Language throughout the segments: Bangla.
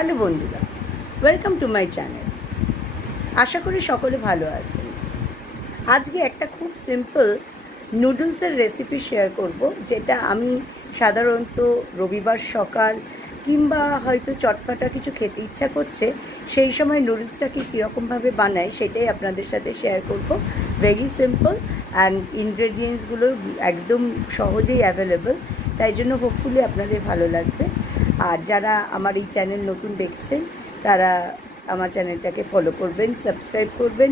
হ্যালো বন্ধুরা, ওয়েলকাম টু মাই চ্যানেল। আশা করি সকলে ভালো আছেন। আজকে একটা খুব সিম্পল নুডলসের রেসিপি শেয়ার করব, যেটা আমি সাধারণত রবিবার সকাল কিংবা হয়তো চটপাটা কিছু খেতে ইচ্ছা করছে, সেই সময় নুডলসটাকে কীরকমভাবে বানাই সেটাই আপনাদের সাথে শেয়ার করব। ভেরি সিম্পল অ্যান্ড ইনগ্রেডিয়েন্টসগুলো একদম সহজেই অ্যাভেলেবল, তাই জন্য হোপফুলি আপনাদের ভালো লাগবে। আর যারা আমার এই চ্যানেল নতুন দেখছেন তারা আমার চ্যানেলটাকে ফলো করবেন, সাবস্ক্রাইব করবেন,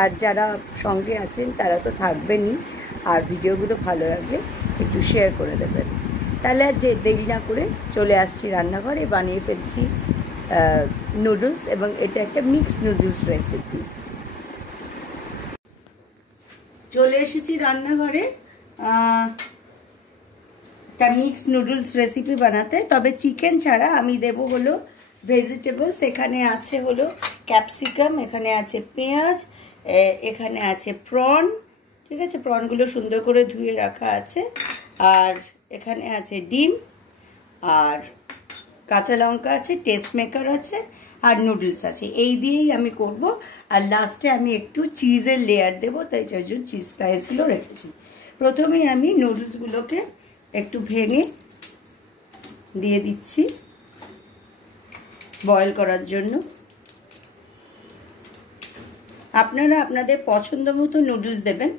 আর যারা সঙ্গে আছেন তারা তো থাকবেনই, আর ভিডিওগুলো ভালো লাগলে একটু শেয়ার করে দেবেন। তাহলে আর যে দেরি না করে চলে আসছি রান্নাঘরে, বানিয়ে ফেলছি নুডলস, এবং এটা একটা মিক্সড নুডলস রেসিপি। চলে এসেছি রান্নাঘরে তা মিক্সড নুডলস রেসিপি বানাতে। তবে চিকেন ছাড়া আমি দেব হলো ভেজিটেবলস। এখানে আছে হলো ক্যাপসিকাম, এখানে আছে পেঁয়াজ, এখানে আছে প্রন, ঠিক আছে, প্রনগুলো সুন্দর করে ধুয়ে রাখা আছে, আর এখানে আছে ডিম, আর কাঁচা লঙ্কা আছে, টেস্ট মেকার আছে, আর নুডলস আছে। এই দিয়েই আমি করব। আর লাস্টে আমি একটু চিজের লেয়ার দেবো, তাই জন্য চিজ স্লাইসগুলো রেখেছি। প্রথমেই আমি নুডলসগুলোকে একটু ভেঙে দিয়ে দিচ্ছি বয়েল করার জন্য। আপনারা আপনাদের পছন্দ মতো নুডলস দেবেন,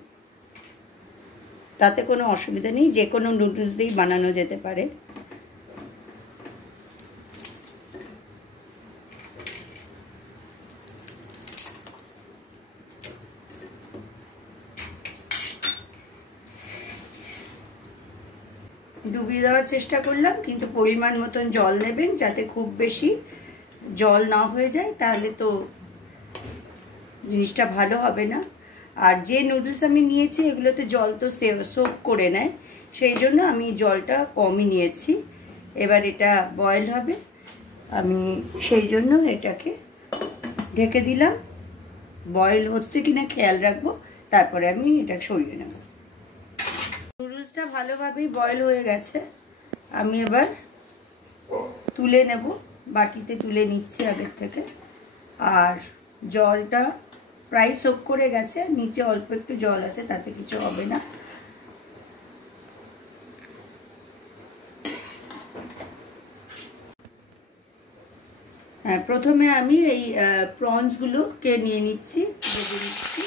তাতে কোনো অসুবিধা নেই, যে কোনো নুডলস দিয়েই বানানো যেতে পারে। ডুবিয়ে দেওয়ার চেষ্টা করলাম, কিন্তু পরিমাণ মতন জল নেবেন, যাতে খুব বেশি জল না হয়ে যায়, তাহলে তো জিনিসটা ভালো হবে না। আর যে নুডলস আমি নিয়েছি এগুলোতে জল তো সোক করে নেয়, সেই জন্য আমি জলটা কমই নিয়েছি। এবার এটা বয়েল হবে, আমি সেই জন্য এটাকে ঢেকে দিলাম। বয়েল হচ্ছে কিনা খেয়াল রাখবো, তারপরে আমি এটা সরিয়ে নেব। নুডলসটা ভালোভাবেই বয়েল হয়ে গেছে, আমি এবার তুলে নেব, বাটিতে তুলে নিচ্ছি আগের থেকে। আর জলটা প্রায় সোক করে গেছে, নিচে অল্প একটু জল আছে, তাতে কিছু হবে না। হ্যাঁ, প্রথমে আমি এই প্রনসগুলোকে নিয়ে নিচ্ছি, ভেজে নিচ্ছি।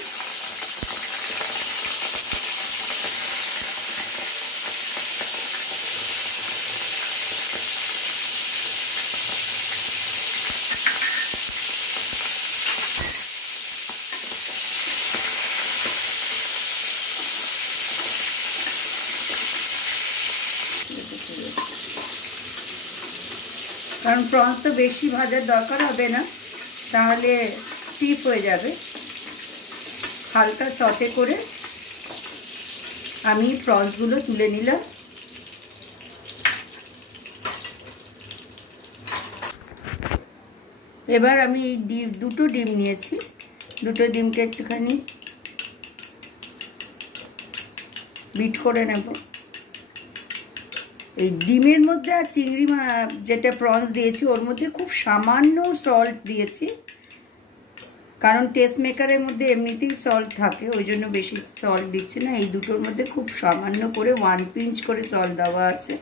কারণ প্রনস তো বেশি ভাজার দরকার হবে না, তাহলে স্টিফ হয়ে যাবে। হালকা সতে করে আমি প্রনসগুলো তুলে নিলাম। এবার আমি এই দুটো ডিম নিয়েছি, দুটো ডিমকে একটুখানি বিট করে নেব। এই ডিমের মধ্যে আর চিংড়ি যেটা প্রনস দিয়েছি ওর মধ্যে খুব সামান্য সল্ট দিয়েছি, কারণ টেস্ট মেকারের মধ্যে এমনিতেই সল্ট থাকে, ওই জন্য বেশি সল্ট দিচ্ছি না। এই দুটোর মধ্যে খুব সামান্য করে 1 পিঞ্চ করে সল্ট দেওয়া আছে।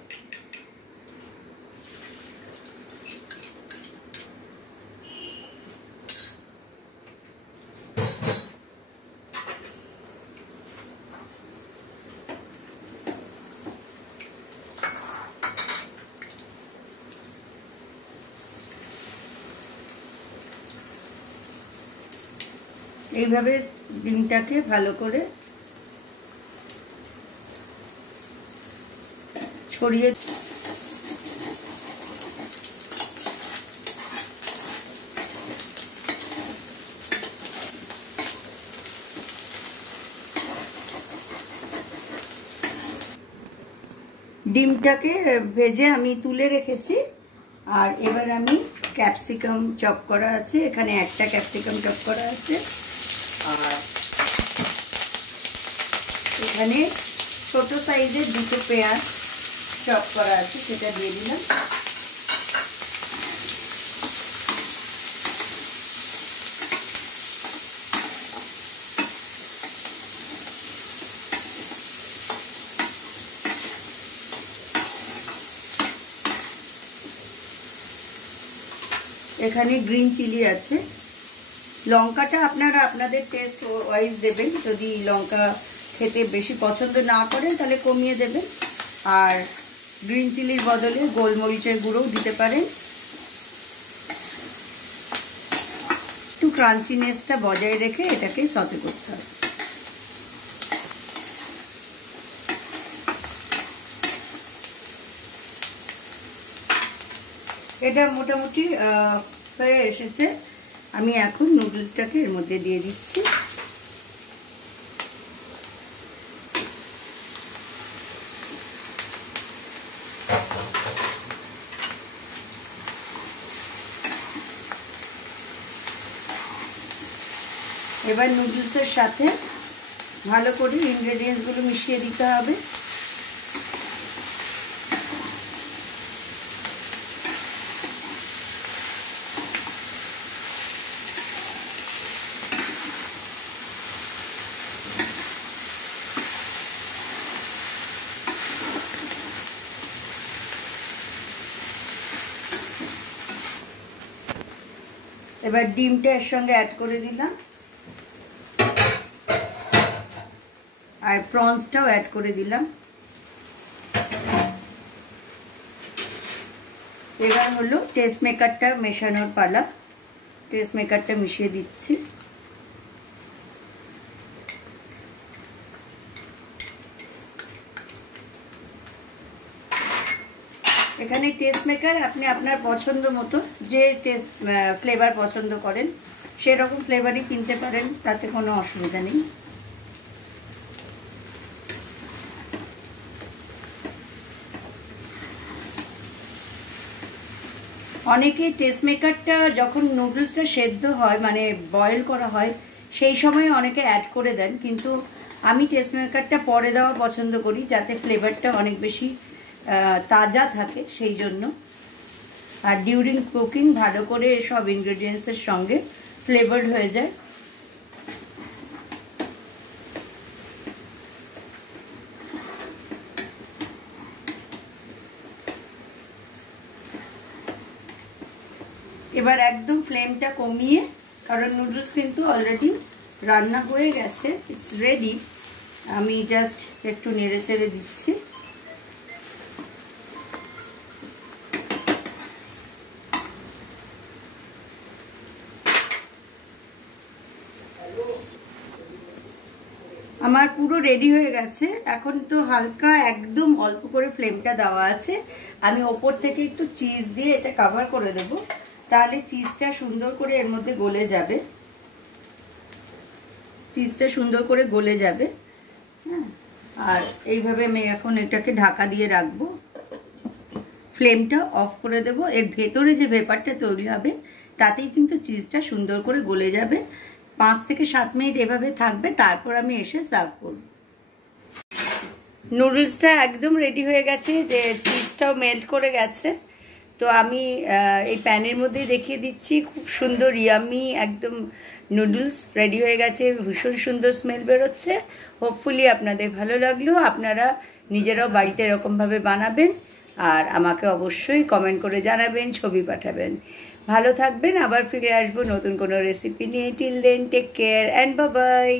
এইভাবে ডিমটাকে ভালো করে ছড়িয়ে ডিমটাকে ভেজে আমি তুলে রেখেছি। আর এবার আমি ক্যাপসিকাম চপ করা আছে, এখানে একটা ক্যাপসিকাম চপ করা আছে, আর এখানে ছোট সাইজের দুটো পেঁয়াজ চপ করা আছে, সেটা দিয়ে দিলাম। এখানে গ্রিন চিলি আছে। লঙ্কাটা আপনারা আপনাদের টেস্ট ওয়াইজ দেবেন, যদি লঙ্কা খেতে বেশি পছন্দ না করেন তাহলে কমিয়ে দেবেন। আর গ্রিন চিলির বদলে গোলমরিচের গুঁড়োও দিতে পারেন। একটু ক্রাঞ্চিনেসটা বজায় রেখে এটাকে সতে করতে হবে। এটা মোটামুটি হয়ে এসেছে। আমি এখন নুডলসটাকে এর মধ্যে দিয়ে দিচ্ছি। এবার নুডলসের সাথে ভালো করে ইনগ্রেডিয়েন্টসগুলো মিশিয়ে দিতে হবে। এবার ডিমটা এর সঙ্গে অ্যাড করে দিলাম, আর প্রনসটাও অ্যাড করে দিলাম। এবার হলো টেস্ট মেকারটা মেশানোর পালা। টেস্ট মেকারটা মিশিয়ে দিচ্ছি। এখানে টেস্ট মেকার আপনি আপনার পছন্দ মতো যে টেস্ট ফ্লেভার পছন্দ করেন সেরকম ফ্লেভারই কিনতে পারেন, তাতে কোনো অসুবিধা নেই। অনেকে টেস্ট মেকারটা যখন নুডলসটা সেদ্ধ হয় মানে বয়েল করা হয় সেই সময় অনেকে অ্যাড করে দেন, কিন্তু আমি টেস্ট মেকারটা পরে দেওয়া পছন্দ করি যাতে ফ্লেভারটা অনেক বেশি তাজা থাকে সেই জন্য। আর ডিউরিং কুকিং ভালো করে সব ইনগ্রেডিয়েন্টসের সঙ্গে ফ্লেভারড হয়ে যায়। এবার একদম ফ্লেমটা কমিয়ে, কারণ নুডলস কিন্তু অলরেডি রান্না হয়ে গেছে, ইটস রেডি। আমি জাস্ট একটু নেড়ে চেড়ে দিচ্ছি। আমার পুরো রেডি হয়ে গেছে। এখন তো হালকা একদম অল্প করে ফ্লেমটা দেওয়া আছে। আমি ওপর থেকে একটু চিজ দিয়ে এটা কভার করে দেব, তাহলে চিজটা সুন্দর করে এর মধ্যে গলে যাবে। চিজটা সুন্দর করে গলে যাবে। হ্যাঁ, আর এইভাবে আমি এখন এটাকে ঢাকা দিয়ে রাখবো। ফ্লেমটা অফ করে দেব। এর ভেতরে যে ভেপারটা তৈরি হবে তাতেই কিন্তু চিজটা সুন্দর করে গলে যাবে। 5 থেকে 7 মিনিট এভাবে থাকবে, তারপর আমি এসে সার্ভ করব। নুডলসটা একদম রেডি হয়ে গেছে, যে চিজটাও মেল্ট করে গেছে। তো আমি এই প্যানের মধ্যেই দেখিয়ে দিচ্ছি। খুব সুন্দর ইয়ামি একদম নুডলস রেডি হয়ে গেছে। ভীষণ সুন্দর স্মেল বেরোচ্ছে। হোপফুলি আপনাদের ভালো লাগলো। আপনারা নিজেরাও বাড়িতে এরকমভাবে বানাবেন, আর আমাকে অবশ্যই কমেন্ট করে জানাবেন, ছবি পাঠাবেন। ভালো থাকবেন। আবার ফিরে আসবো নতুন কোনো রেসিপি নিয়ে। Till then take care and bye by.